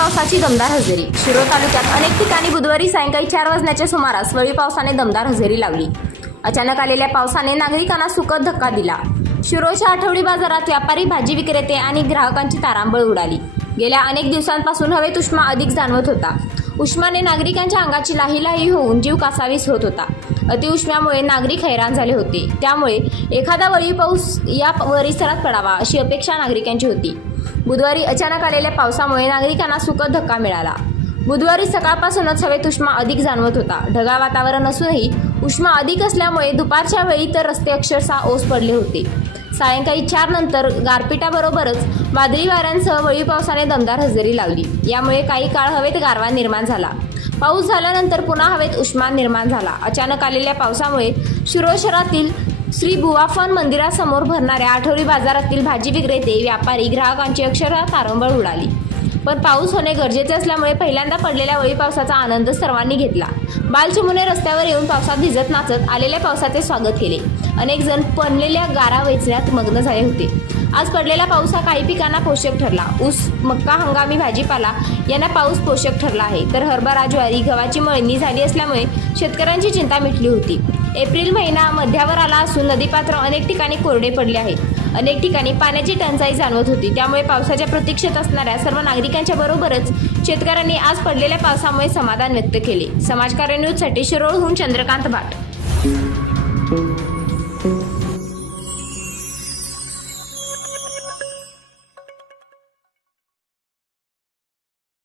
पावसाची दमदार हजेरी. शिरोळ तालुक्यात अनेक ठिकाणी बुधवारी सायंकाळी 4 वाजण्याच्या सुमारास वळी पावसाने दमदार हजेरी लावली. अचानक आलेल्या पावसाने नागरिकांना सुखद धक्का दिला. शिरोळच्या आठवडी बाजारात व्यापारी, भाजी विक्रेते आणि ग्राहकांची तारांबळ उडाली. गेल्या अनेक दिवसांपासून हवेत उष्मा अधिक जाणवत होता. उष्माने नागरिकांच्या अंगाची लाही होऊन जीव कासावीस होत होता. अतिउष्म्यामुळे नागरिक हैराण झाले होते. त्यामुळे एखादा वळी पाऊस या परिसरात पडावा अशी अपेक्षा नागरिकांची होती. बुधवारी अचानक आलेल्या पावसामुळे नागरिकांना सुखद धक्का मिळाला. बुधवारी सकाळपासूनच हवेत उष्मा अधिक जाणवत होता. ढगाळ वातावरण असूनही उष्मा अधिक असल्यामुळे दुपारच्या वेळी तर रस्ते अक्षरशः ओस पडले होते. सायंकाळी 4 नंतर गारपिटाबरोबरच वादळी वाऱ्यांसह वळी पावसाने दमदार हजेरी लावली. यामुळे काही काळ हवेत गारवा निर्माण झाला. पाऊस झाल्यानंतर पुन्हा हवेत उष्मा निर्माण झाला. अचानक आलेल्या पावसामुळे शिरोळ शहरातील श्री बुवाफन मंदिरासमोर भरणाऱ्या आठवडी बाजारातील भाजी विक्रेते, व्यापारी, ग्राहकांची अक्षरशः तारंबळ उडाली. पण पाऊस होणे गरजेचे असल्यामुळे पहिल्यांदा पडलेल्या वळी पावसाचा आनंद सर्वांनी घेतला. बालचिमुने रस्त्यावर येऊन पावसात भिजत नाचत आलेल्या पावसाचे स्वागत केले. अनेक जण पडलेल्या गारा वेचण्यात मग्न झाले होते. आज पडलेला पाऊस हा काही पिकांना पोषक ठरला. ऊस, मक्का, हंगामी भाजीपाला यांना पाऊस पोषक ठरला आहे. तर हरभरा, ज्वारी, गव्हाची मळणी झाली असल्यामुळे शेतकऱ्यांची चिंता मिटली होती. एप्रिल महिना मध्यावर आला असून नदीपात्र अनेक ठिकाणी कोरडे पडले आहेत. अनेक ठिकाणी पाण्याची टंचाई जाणवत होती. त्यामुळे पावसाच्या प्रतीक्षेत असणाऱ्या सर्व नागरिकांच्या बरोबरच शेतकऱ्यांनी आज पडलेल्या पावसामुळे समाधान व्यक्त केले. समाजकार्य न्यूजसाठी शिरोळहून चंद्रकांत भाट.